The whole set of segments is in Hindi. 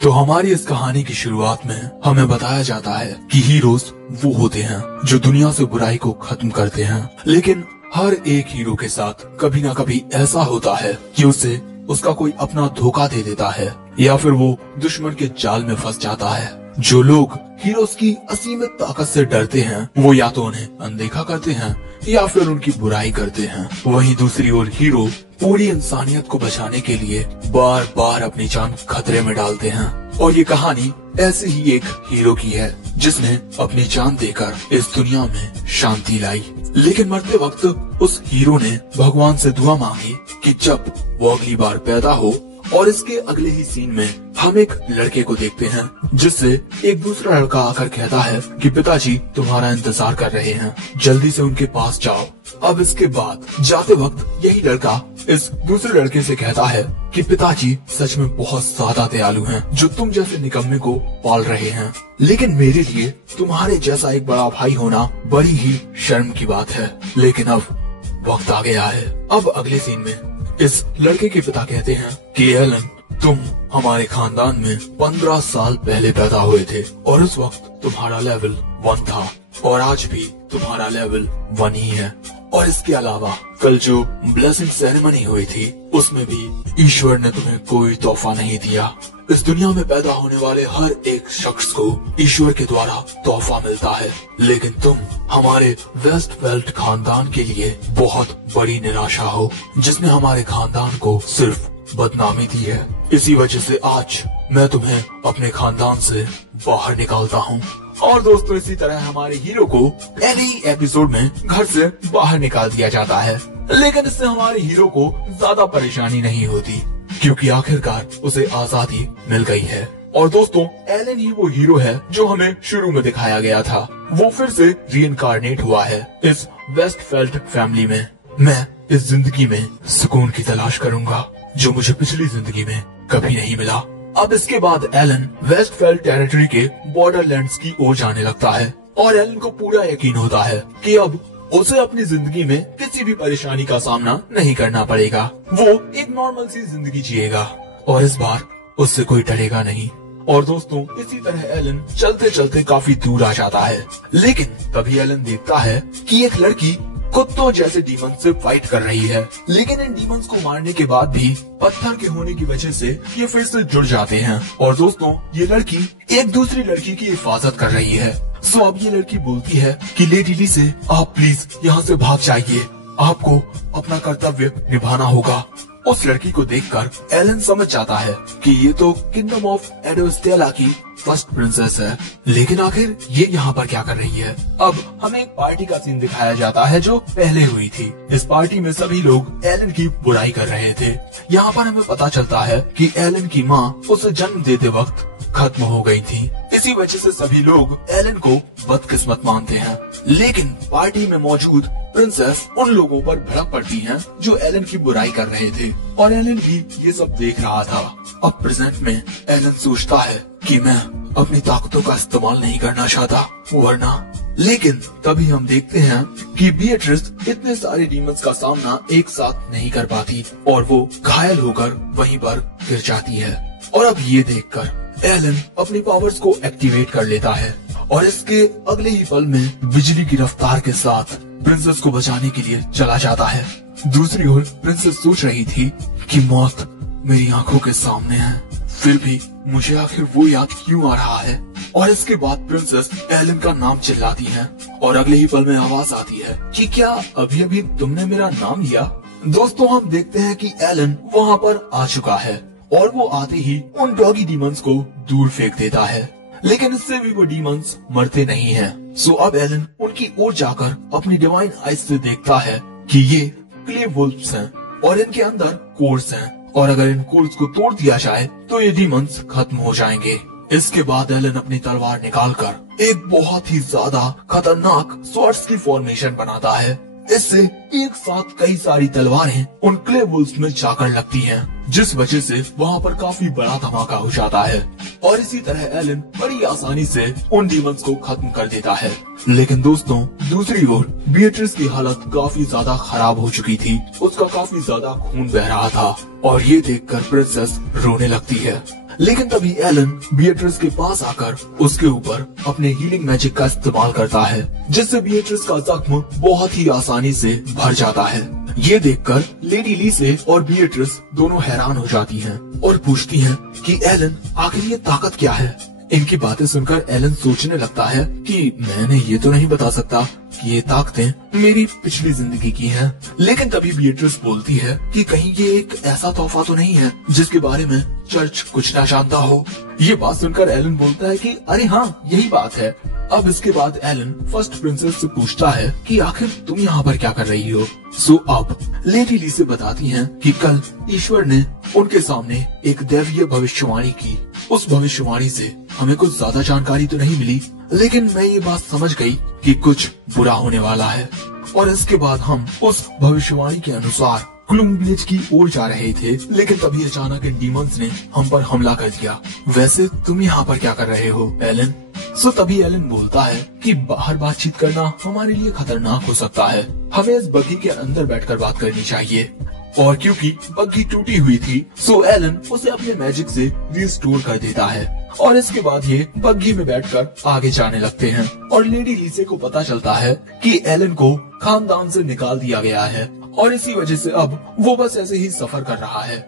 तो हमारी इस कहानी की शुरुआत में हमें बताया जाता है कि हीरोज वो होते हैं जो दुनिया से बुराई को खत्म करते हैं, लेकिन हर एक हीरो के साथ कभी ना कभी ऐसा होता है कि उसे उसका कोई अपना धोखा दे देता है या फिर वो दुश्मन के जाल में फंस जाता है। जो लोग हीरोज की असीमित ताकत से डरते हैं वो या तो उन्हें अनदेखा करते हैं या फिर उनकी बुराई करते हैं। वहीं दूसरी ओर हीरो पूरी इंसानियत को बचाने के लिए बार बार अपनी जान खतरे में डालते हैं। और ये कहानी ऐसे ही एक हीरो की है जिसने अपनी जान देकर इस दुनिया में शांति लाई। लेकिन मरते वक्त उस हीरो ने भगवान से दुआ मांगी कि जब वो अगली बार पैदा हो। और इसके अगले ही सीन में हम एक लड़के को देखते हैं जिससे एक दूसरा लड़का आकर कहता है कि पिताजी तुम्हारा इंतजार कर रहे हैं, जल्दी से उनके पास जाओ। अब इसके बाद जाते वक्त यही लड़का इस दूसरे लड़के से कहता है कि पिताजी सच में बहुत ज्यादा दयालु हैं, जो तुम जैसे निकम्मे को पाल रहे हैं, लेकिन मेरे लिए तुम्हारे जैसा एक बड़ा भाई होना बड़ी ही शर्म की बात है। लेकिन अब वक्त आ गया है। अब अगले सीन में इस लड़के के पिता कहते हैं कि एलन, तुम हमारे खानदान में 15 साल पहले पैदा हुए थे और उस वक्त तुम्हारा लेवल 1 था और आज भी तुम्हारा लेवल 1 ही है। और इसके अलावा कल जो ब्लेसिंग सेरेमनी हुई थी उसमें भी ईश्वर ने तुम्हें कोई तोहफा नहीं दिया। इस दुनिया में पैदा होने वाले हर एक शख्स को ईश्वर के द्वारा तोहफा मिलता है, लेकिन तुम हमारे वेस्टवेल्ट खानदान के लिए बहुत बड़ी निराशा हो, जिसने हमारे खानदान को सिर्फ बदनामी दी है। इसी वजह से आज मैं तुम्हें अपने खानदान से बाहर निकालता हूँ। और दोस्तों, इसी तरह हमारे हीरो को पहले ही एपिसोड में घर से बाहर निकाल दिया जाता है, लेकिन इससे हमारे हीरो को ज्यादा परेशानी नहीं होती क्योंकि आखिरकार उसे आजादी मिल गई है। और दोस्तों, एलन ही वो हीरो है जो हमें शुरू में दिखाया गया था। वो फिर से रीइंकार्नेट हुआ है इस वेस्टफेल्ट फैमिली में। मैं इस जिंदगी में सुकून की तलाश करूंगा जो मुझे पिछली जिंदगी में कभी नहीं मिला। अब इसके बाद एलन वेस्टफेल्ट टेरिटरी के बॉर्डरलैंड्स की ओर जाने लगता है और एलन को पूरा यकीन होता है कि अब उसे अपनी जिंदगी में किसी भी परेशानी का सामना नहीं करना पड़ेगा। वो एक नॉर्मल सी जिंदगी जिएगा और इस बार उससे कोई डरेगा नहीं। और दोस्तों, इसी तरह एलन चलते चलते काफी दूर आ जाता है, लेकिन तभी एलन देखता है कि एक लड़की कुत्तों जैसे डीमन से फाइट कर रही है, लेकिन इन डीमंस को मारने के बाद भी पत्थर के होने की वजह से ये फिर से जुड़ जाते हैं। और दोस्तों, ये लड़की एक दूसरी लड़की की हिफाजत कर रही है। सो अब ये लड़की बोलती है कि लेडी ली से आप प्लीज यहाँ से भाग जाइए, आपको अपना कर्तव्य निभाना होगा। उस लड़की को देखकर एलन समझ जाता है कि ये तो किंगडम ऑफ एडोस्टेला की फर्स्ट प्रिंसेस है, लेकिन आखिर ये यहाँ पर क्या कर रही है। अब हमें एक पार्टी का सीन दिखाया जाता है जो पहले हुई थी। इस पार्टी में सभी लोग एलन की बुराई कर रहे थे। यहाँ पर हमें पता चलता है कि एलन की माँ उसे जन्म देते वक्त खत्म हो गई थी। इसी वजह से सभी लोग एलन को बदकिस्मत मानते हैं, लेकिन पार्टी में मौजूद प्रिंसेस उन लोगों पर भड़क पड़ती हैं जो एलन की बुराई कर रहे थे और एलन भी ये सब देख रहा था। अब प्रेजेंट में एलन सोचता है कि मैं अपनी ताकतों का इस्तेमाल नहीं करना चाहता वरना, लेकिन तभी हम देखते हैं कि बीएट्रिस इतने सारे डीमंस का सामना एक साथ नहीं कर पाती और वो घायल होकर वहीं पर गिर जाती है। और अब ये देखकर एलन अपनी पावर्स को एक्टिवेट कर लेता है और इसके अगले ही पल में बिजली की रफ्तार के साथ प्रिंसेस को बचाने के लिए चला जाता है। दूसरी ओर प्रिंसेस सोच रही थी कि मौत मेरी आंखों के सामने है, फिर भी मुझे आखिर वो याद क्यों आ रहा है। और इसके बाद प्रिंसेस एलन का नाम चिल्लाती है और अगले ही पल में आवाज आती है कि क्या अभी अभी तुमने मेरा नाम लिया। दोस्तों, हम देखते हैं कि एलन वहाँ पर आ चुका है और वो आते ही उन डॉगी डीमंस को दूर फेंक देता है, लेकिन इससे भी वो डीमंस मरते नहीं हैं। सो अब एलन उनकी ओर जाकर अपनी डिवाइन आइज से देखता है कि ये क्ले वुल्फ्स हैं और इनके अंदर कोर्स हैं और अगर इन कोर्स को तोड़ दिया जाए तो ये डीमंस खत्म हो जाएंगे। इसके बाद एलन अपनी तलवार निकालकर एक बहुत ही ज्यादा खतरनाक स्वॉर्ड्स की फॉर्मेशन बनाता है। इससे एक साथ कई सारी तलवारें उन क्ले वुल्फ्स में जाकर लगती हैं, जिस वजह से वहाँ पर काफी बड़ा धमाका हो जाता है और इसी तरह एलन बड़ी आसानी से उन डीमंस को खत्म कर देता है। लेकिन दोस्तों, दूसरी ओर बीएट्रिस की हालत काफी ज्यादा खराब हो चुकी थी, उसका काफी ज्यादा खून बह रहा था और ये देखकर प्रिंसेस रोने लगती है। लेकिन तभी एलन बिएट्रिस के पास आकर उसके ऊपर अपने हीलिंग मैजिक का इस्तेमाल करता है, जिससे बिएट्रिस का जख्म बहुत ही आसानी से भर जाता है। ये देखकर लेडी लीसे और बिएट्रिस दोनों हैरान हो जाती हैं और पूछती हैं कि एलन आखिर ये ताकत क्या है। इनकी बातें सुनकर एलन सोचने लगता है कि मैंने ये तो नहीं बता सकता कि ये ताकतें मेरी पिछली जिंदगी की हैं। लेकिन तभी बिएट्रिस बोलती है कि कहीं ये एक ऐसा तोहफा तो नहीं है जिसके बारे में चर्च कुछ ना जानता हो। ये बात सुनकर एलन बोलता है कि अरे हाँ, यही बात है। अब इसके बाद एलन फर्स्ट प्रिंसेस से पूछता है कि आखिर तुम यहाँ पर क्या कर रही हो। सो अब लेडी लीसे बताती हैं कि कल ईश्वर ने उनके सामने एक दैवीय भविष्यवाणी की। उस भविष्यवाणी से हमें कुछ ज्यादा जानकारी तो नहीं मिली, लेकिन मैं ये बात समझ गई कि कुछ बुरा होने वाला है। और इसके बाद हम उस भविष्यवाणी के अनुसार क्लूम विलेज की ओर जा रहे थे, लेकिन तभी अचानक इन डीमंस ने हम पर हमला कर दिया। वैसे तुम यहाँ पर क्या कर रहे हो एलन? सो तभी एलन बोलता है कि बाहर बातचीत करना हमारे लिए खतरनाक हो सकता है, हमें इस बग्गी के अंदर बैठकर बात करनी चाहिए। और क्योंकि बग्गी टूटी हुई थी, सो एलन उसे अपने मैजिक से रिस्टोर कर देता है और इसके बाद ये बग्गी में बैठकर आगे जाने लगते हैं। और लेडी लीसे को पता चलता है कि एलन को खानदान से निकाल दिया गया है और इसी वजह से अब वो बस ऐसे ही सफर कर रहा है।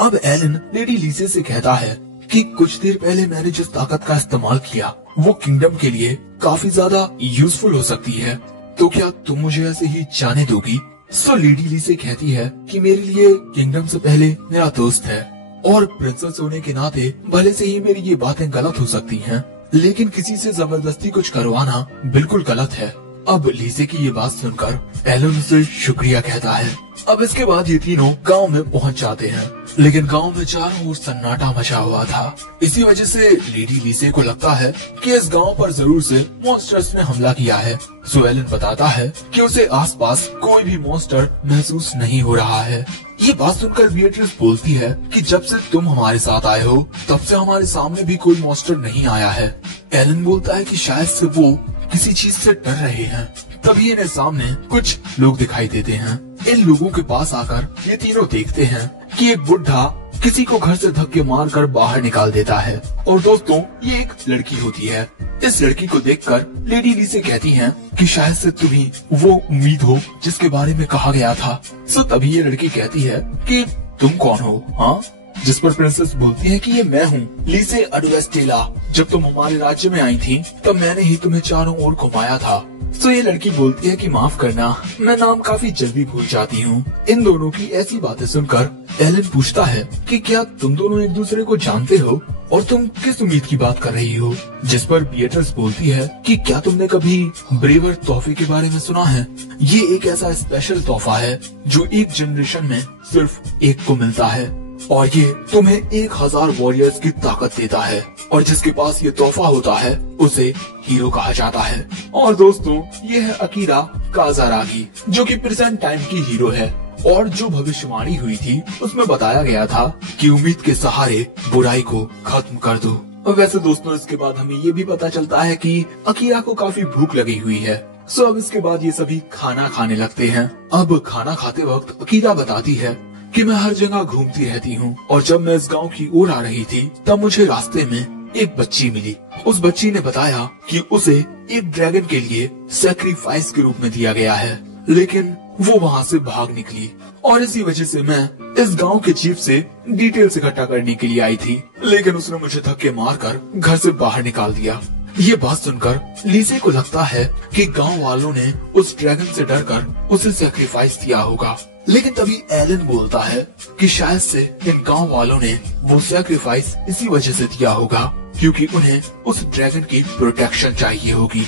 अब एलन लेडी लीसे से कहता है कि कुछ देर पहले मैंने जिस ताकत का इस्तेमाल किया वो किंगडम के लिए काफी ज्यादा यूजफुल हो सकती है, तो क्या तुम मुझे ऐसे ही जाने दोगी? सो लेडी लीसे कहती है कि मेरे लिए किंगडम से पहले मेरा दोस्त है और प्रिंसेस होने के नाते भले से ही मेरी ये बातें गलत हो सकती हैं, लेकिन किसी से जबरदस्ती कुछ करवाना बिल्कुल गलत है। अब लीसे की ये बात सुनकर एलन उसे शुक्रिया कहता है। अब इसके बाद ये तीनों गांव में पहुंच जाते हैं, लेकिन गांव में चारों ओर सन्नाटा मचा हुआ था। इसी वजह से लेडी लीसे को लगता है कि इस गांव पर जरूर से मॉन्स्टर्स ने हमला किया है। सो एलन बताता है कि उसे आसपास कोई भी मॉन्स्टर महसूस नहीं हो रहा है। ये बात सुनकर बिएट्रिस बोलती है कि जब से तुम हमारे साथ आए हो तब से हमारे सामने भी कोई मॉन्स्टर नहीं आया है। एलन बोलता है कि शायद से वो किसी चीज से डर रहे हैं। तभी इन्हें सामने कुछ लोग दिखाई देते हैं। इन लोगों के पास आकर ये तीनों देखते हैं कि एक बुढ़ा किसी को घर से धक्के मारकर बाहर निकाल देता है। और दोस्तों, ये एक लड़की होती है। इस लड़की को देखकर लेडी लीसे कहती हैं कि शायद से तुम्ही वो उम्मीद हो जिसके बारे में कहा गया था। सो तभी ये लड़की कहती है कि तुम कौन हो? हाँ? जिस पर प्रिंसेस बोलती है कि ये मैं हूँ, लीसे अडवेस्टेला। जब तुम हमारे राज्य में आई थी तब मैंने ही तुम्हें चारों ओर घुमाया था। तो ये लड़की बोलती है कि माफ करना, मैं नाम काफी जल्दी भूल जाती हूँ। इन दोनों की ऐसी बातें सुनकर एलन पूछता है कि क्या तुम दोनों एक दूसरे को जानते हो और तुम किस उम्मीद की बात कर रही हो? जिस पर बिएट्रिस बोलती है कि क्या तुमने कभी ब्रेवर तोहफे के बारे में सुना है? ये एक ऐसा स्पेशल तोहफा है जो एक जनरेशन में सिर्फ एक को मिलता है और ये तुम्हें 1000 वॉरियर्स की ताकत देता है और जिसके पास ये तोहफा होता है उसे हीरो कहा जाता है। और दोस्तों, ये है अकीरा काज़ारागी, जो कि प्रेजेंट टाइम की हीरो है। और जो भविष्यवाणी हुई थी उसमें बताया गया था कि उम्मीद के सहारे बुराई को खत्म कर दो। और वैसे दोस्तों, इसके बाद हमें ये भी पता चलता है कि अकीरा को काफी भूख लगी हुई है। सो अब इसके बाद ये सभी खाना खाने लगते हैं। अब खाना खाते वक्त अकीरा बताती है कि मैं हर जगह घूमती रहती हूँ और जब मैं इस गांव की ओर आ रही थी तब मुझे रास्ते में एक बच्ची मिली। उस बच्ची ने बताया कि उसे एक ड्रैगन के लिए सैक्रिफाइस के रूप में दिया गया है, लेकिन वो वहाँ से भाग निकली और इसी वजह से मैं इस गांव के चीफ से डिटेल्स इकट्ठा करने के लिए आई थी, लेकिन उसने मुझे धक्के मारकर घर से बाहर निकाल दिया। ये बात सुनकर लीसे को लगता है कि गांव वालों ने उस ड्रैगन से डरकर उसे सैक्रिफाइस दिया होगा, लेकिन तभी एलन बोलता है कि शायद से इन गांव वालों ने वो सैक्रिफाइस इसी वजह से दिया होगा क्योंकि उन्हें उस ड्रैगन की प्रोटेक्शन चाहिए होगी।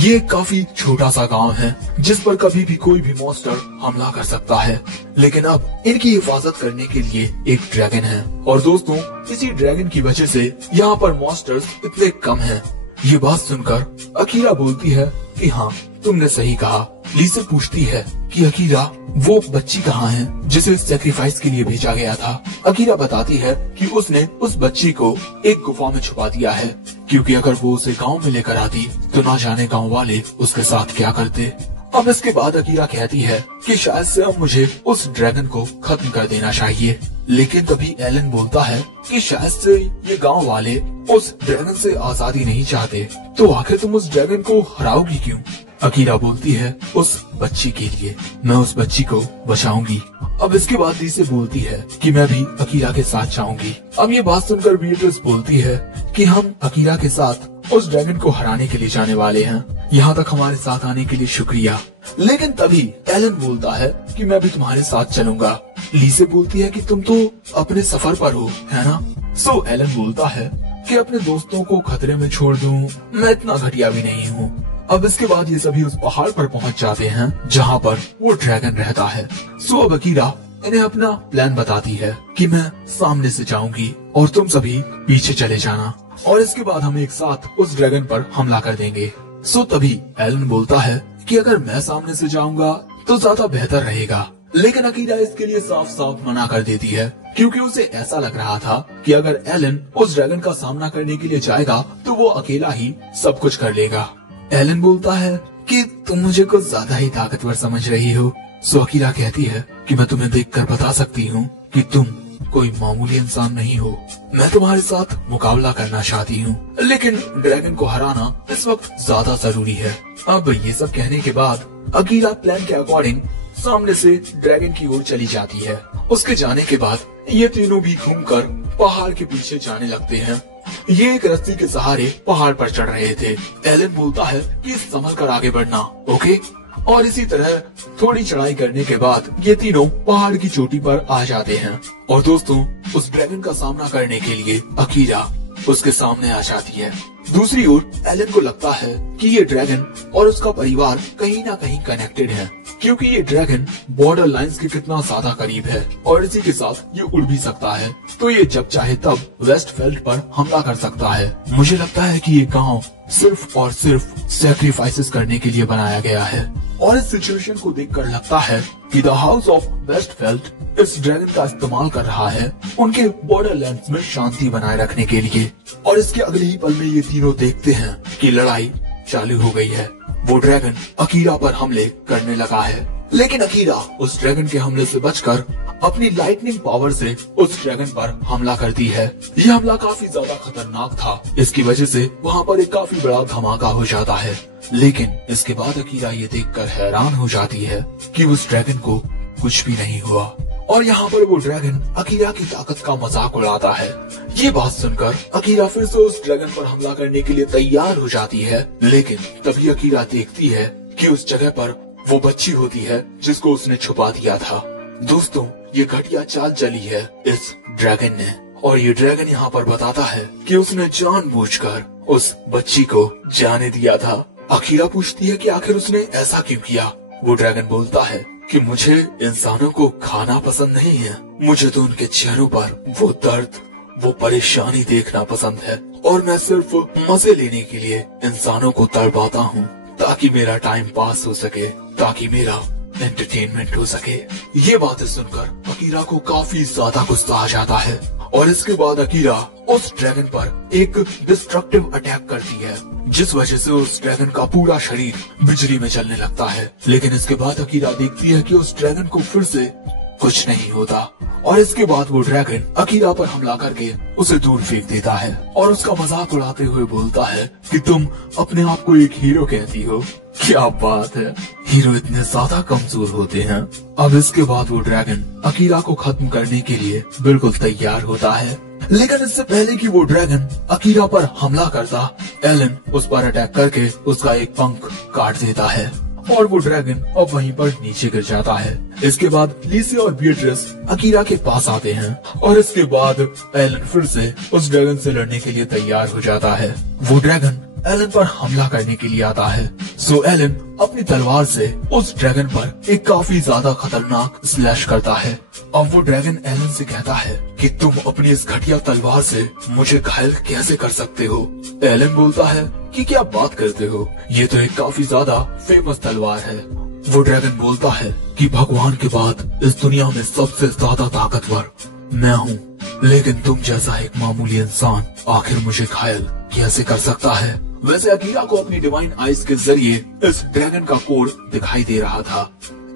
ये काफी छोटा सा गांव है जिस पर कभी भी कोई भी मॉन्स्टर हमला कर सकता है, लेकिन अब इनकी हिफाजत करने के लिए एक ड्रैगन है। और दोस्तों, इसी ड्रैगन की वजह से यहाँ पर मॉन्स्टर्स इतने कम हैं। ये बात सुनकर अकीरा बोलती है कि हाँ, तुमने सही कहा। लीसे पूछती है कि अकीरा, वो बच्ची कहाँ है जिसे सैक्रिफाइस के लिए भेजा गया था? अकीरा बताती है कि उसने उस बच्ची को एक गुफा में छुपा दिया है क्योंकि अगर वो उसे गांव में लेकर आती तो ना जाने गांव वाले उसके साथ क्या करते। अब इसके बाद अकीरा कहती है कि शायद से अब मुझे उस ड्रैगन को खत्म कर देना चाहिए, लेकिन तभी एलन बोलता है कि शायद से ये गांव वाले उस ड्रैगन से आजादी नहीं चाहते, तो आखिर तुम उस ड्रैगन को हराओगी क्यों? अकीरा बोलती है उस बच्ची के लिए, मैं उस बच्ची को बचाऊंगी। अब इसके बाद लीसे बोलती है कि मैं भी अकीरा के साथ जाऊंगी। अब ये बात सुनकर बीएट्रिस बोलती है कि हम अकीरा के साथ उस ड्रैगन को हराने के लिए जाने वाले हैं, यहाँ तक हमारे साथ आने के लिए शुक्रिया। लेकिन तभी एलन बोलता है कि मैं भी तुम्हारे साथ चलूंगा। लीसे बोलती है कि तुम तो अपने सफर पर हो, है ना? सो एलन बोलता है कि अपने दोस्तों को खतरे में छोड़ दूं, मैं इतना घटिया भी नहीं हूँ। अब इसके बाद ये सभी उस पहाड़ पर पहुँच जाते हैं जहाँ पर वो ड्रैगन रहता है। सो अब अकीरा इन्हें अपना प्लान बताती है कि मैं सामने से जाऊंगी और तुम सभी पीछे चले जाना, और इसके बाद हम एक साथ उस ड्रैगन पर हमला कर देंगे। सो तभी एलन बोलता है कि अगर मैं सामने से जाऊंगा तो ज्यादा बेहतर रहेगा, लेकिन अकीरा इसके लिए साफ साफ मना कर देती है, क्योंकि उसे ऐसा लग रहा था कि अगर एलन उस ड्रैगन का सामना करने के लिए जाएगा तो वो अकेला ही सब कुछ कर लेगा। एलन बोलता है कि तुम मुझे कुछ ज्यादा ही ताकतवर समझ रही हो। सो अकीरा कहती है कि मैं तुम्हें देखकर बता सकती हूँ कि तुम कोई मामूली इंसान नहीं हो, मैं तुम्हारे साथ मुकाबला करना चाहती हूँ, लेकिन ड्रैगन को हराना इस वक्त ज्यादा जरूरी है। अब ये सब कहने के बाद अकीरा प्लान के अकॉर्डिंग सामने से ड्रैगन की ओर चली जाती है। उसके जाने के बाद ये तीनों भी घूमकर पहाड़ के पीछे जाने लगते हैं। ये एक रस्सी के सहारे पहाड़ पर चढ़ रहे थे। एलन बोलता है कि संभल कर आगे बढ़ना, ओके? और इसी तरह थोड़ी चढ़ाई करने के बाद ये तीनों पहाड़ की चोटी पर आ जाते हैं। और दोस्तों, उस ड्रैगन का सामना करने के लिए अकीरा उसके सामने आ जाती है। दूसरी ओर एलन को लगता है कि ये ड्रैगन और उसका परिवार कहीं ना कहीं कनेक्टेड है, क्योंकि ये ड्रैगन बॉर्डर लाइंस के कितना ज्यादा करीब है और इसी के साथ ये उड़ भी सकता है, तो ये जब चाहे तब वेस्टफेल्ड पर हमला कर सकता है। मुझे लगता है कि ये गांव सिर्फ और सिर्फ सैक्रिफाइसेस करने के लिए बनाया गया है, और इस सिचुएशन को देखकर लगता है कि द हाउस ऑफ वेस्टफेल्ड इस ड्रैगन का इस्तेमाल कर रहा है उनके बॉर्डर लैंड्स में शांति बनाए रखने के लिए। और इसके अगले ही पल में ये तीनों देखते हैं कि लड़ाई चालू हो गई है। वो ड्रैगन अकीरा पर हमले करने लगा है, लेकिन अकीरा उस ड्रैगन के हमले से बचकर अपनी लाइटनिंग पावर से उस ड्रैगन पर हमला करती है। यह हमला काफी ज्यादा खतरनाक था, इसकी वजह से वहाँ पर एक काफी बड़ा धमाका हो जाता है। लेकिन इसके बाद अकीरा ये देखकर हैरान हो जाती है कि उस ड्रैगन को कुछ भी नहीं हुआ, और यहाँ पर वो ड्रैगन अकीरा की ताकत का मजाक उड़ाता है। ये बात सुनकर अकीरा फिर से उस ड्रैगन पर हमला करने के लिए तैयार हो जाती है, लेकिन तभी अकीरा देखती है कि उस जगह पर वो बच्ची होती है जिसको उसने छुपा दिया था। दोस्तों, ये घटिया चाल चली है इस ड्रैगन ने, और ये ड्रैगन यहाँ पर बताता है कि उसने जानबूझकर उस बच्ची को जाने दिया था। अकीरा पूछती है कि आखिर उसने ऐसा क्यों किया। वो ड्रैगन बोलता है कि मुझे इंसानों को खाना पसंद नहीं है, मुझे तो उनके चेहरों पर वो दर्द, वो परेशानी देखना पसंद है, और मैं सिर्फ मजे लेने के लिए इंसानों को तड़पाता हूँ ताकि मेरा टाइम पास हो सके, ताकि मेरा एंटरटेनमेंट हो सके। ये बातें सुनकर अकीरा को काफी ज्यादा गुस्सा आ जाता है, और इसके बाद अकीरा उस ड्रैगन पर एक डिस्ट्रक्टिव अटैक करती है, जिस वजह से उस ड्रैगन का पूरा शरीर बिजली में चलने लगता है। लेकिन इसके बाद अकीरा देखती है कि उस ड्रैगन को फिर से कुछ नहीं होता, और इसके बाद वो ड्रैगन अकीरा पर हमला करके उसे दूर फेंक देता है, और उसका मजाक उड़ाते हुए बोलता है कि तुम अपने आप को एक हीरो कहती हो। क्या बात है, हीरो इतने ज्यादा कमजोर होते हैं। अब इसके बाद वो ड्रैगन अकीरा को खत्म करने के लिए बिल्कुल तैयार होता है, लेकिन इससे पहले कि वो ड्रैगन अकीरा पर हमला करता, एलन उस पर अटैक करके उसका एक पंख काट देता है, और वो ड्रैगन अब वहीं पर नीचे गिर जाता है। इसके बाद लीसे और बीएट्रिस अकीरा के पास आते हैं, और इसके बाद एलन फिर से उस ड्रैगन से लड़ने के लिए तैयार हो जाता है। वो ड्रैगन एलन पर हमला करने के लिए आता है। सो एलन अपनी तलवार से उस ड्रैगन पर एक काफी ज्यादा खतरनाक स्लैश करता है। अब वो ड्रैगन एलन से कहता है कि तुम अपनी इस घटिया तलवार से मुझे घायल कैसे कर सकते हो। एलन बोलता है कि क्या बात करते हो, ये तो एक काफी ज्यादा फेमस तलवार है। वो ड्रैगन बोलता है कि भगवान के बाद इस दुनिया में सबसे ज्यादा ताकतवर मैं हूँ, लेकिन तुम जैसा एक मामूली इंसान आखिर मुझे घायल कैसे कर सकता है। वैसे अकीरा को अपनी डिवाइन आइज के जरिए इस ड्रैगन का कोड दिखाई दे रहा था।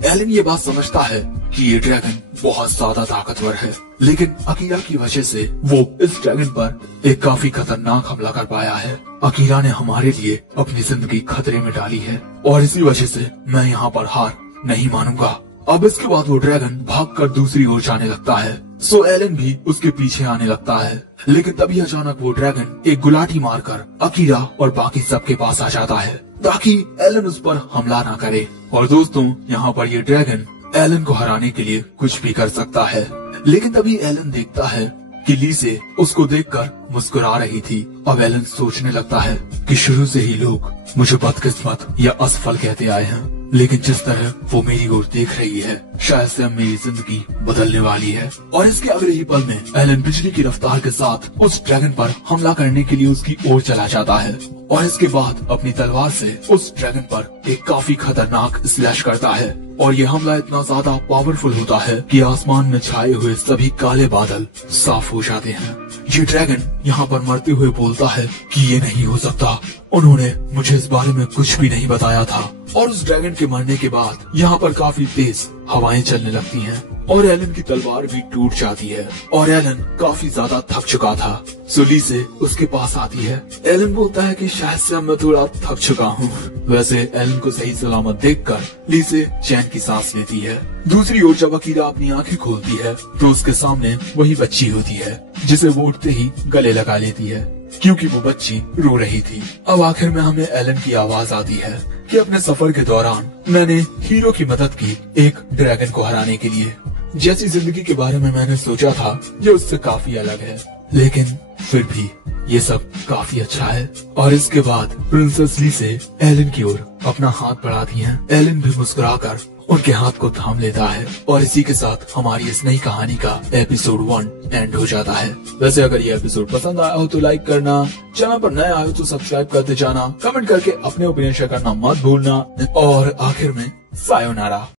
एलन ये बात समझता है कि ये ड्रैगन बहुत ज्यादा ताकतवर है, लेकिन अकीरा की वजह से वो इस ड्रैगन पर एक काफी खतरनाक हमला कर पाया है। अकीरा ने हमारे लिए अपनी जिंदगी खतरे में डाली है और इसी वजह से मैं यहाँ पर हार नहीं मानूंगा। अब इसके बाद वो ड्रैगन भागकर दूसरी ओर जाने लगता है। सो एलन भी उसके पीछे आने लगता है, लेकिन तभी अचानक वो ड्रैगन एक गुलाटी मारकर अकीरा और बाकी सबके पास आ जाता है ताकि एलन उस पर हमला ना करे। और दोस्तों, यहाँ पर ये ड्रैगन एलन को हराने के लिए कुछ भी कर सकता है, लेकिन तभी एलन देखता है कि लीसे उसको देखकर मुस्कुरा रही थी। अब एलन सोचने लगता है कि शुरू से ही लोग मुझे बदकिस्मत या असफल कहते आए हैं, लेकिन जिस तरह वो मेरी ओर देख रही है, शायद से अब मेरी जिंदगी बदलने वाली है। और इसके अगले ही पल में एलन बिजली की रफ्तार के साथ उस ड्रैगन पर हमला करने के लिए उसकी ओर चला जाता है और इसके बाद अपनी तलवार से उस ड्रैगन पर एक काफी खतरनाक स्लैश करता है। और ये हमला इतना ज्यादा पावरफुल होता है कि आसमान में छाए हुए सभी काले बादल साफ हो जाते हैं। ये ड्रैगन यहाँ पर मरते हुए बोलता है कि ये नहीं हो सकता, उन्होंने मुझे इस बारे में कुछ भी नहीं बताया था। और उस ड्रैगन के मरने के बाद यहाँ पर काफी तेज हवाएं चलने लगती हैं और एलन की तलवार भी टूट जाती है और एलन काफी ज्यादा थक चुका था। सो लीसे उसके पास आती है। एलन बोलता है कि शायद से मैं थोड़ा थक चुका हूँ। वैसे एलन को सही सलामत देखकर लीसे चैन की सांस लेती है। दूसरी ओर जब अकीरा अपनी आंखें खोलती है तो उसके सामने वही बच्ची होती है जिसे वो उठते ही गले लगा लेती है क्योंकि वो बच्ची रो रही थी। अब आखिर में हमें एलन की आवाज आती है कि अपने सफर के दौरान मैंने हीरो की मदद की एक ड्रैगन को हराने के लिए। जैसी जिंदगी के बारे में मैंने सोचा था ये उससे काफी अलग है, लेकिन फिर भी ये सब काफी अच्छा है। और इसके बाद प्रिंसेस लीसे एलन की ओर अपना हाथ बढ़ाती हैं। एलन भी मुस्कुराकर उनके हाथ को थाम लेता है और इसी के साथ हमारी इस नई कहानी का एपिसोड 1 एंड हो जाता है। वैसे अगर ये एपिसोड पसंद आया हो तो लाइक करना, चैनल पर नए आए हो तो सब्सक्राइब करते जाना, कमेंट करके अपने ओपिनियन शेयर करना मत भूलना और आखिर में सायोनारा।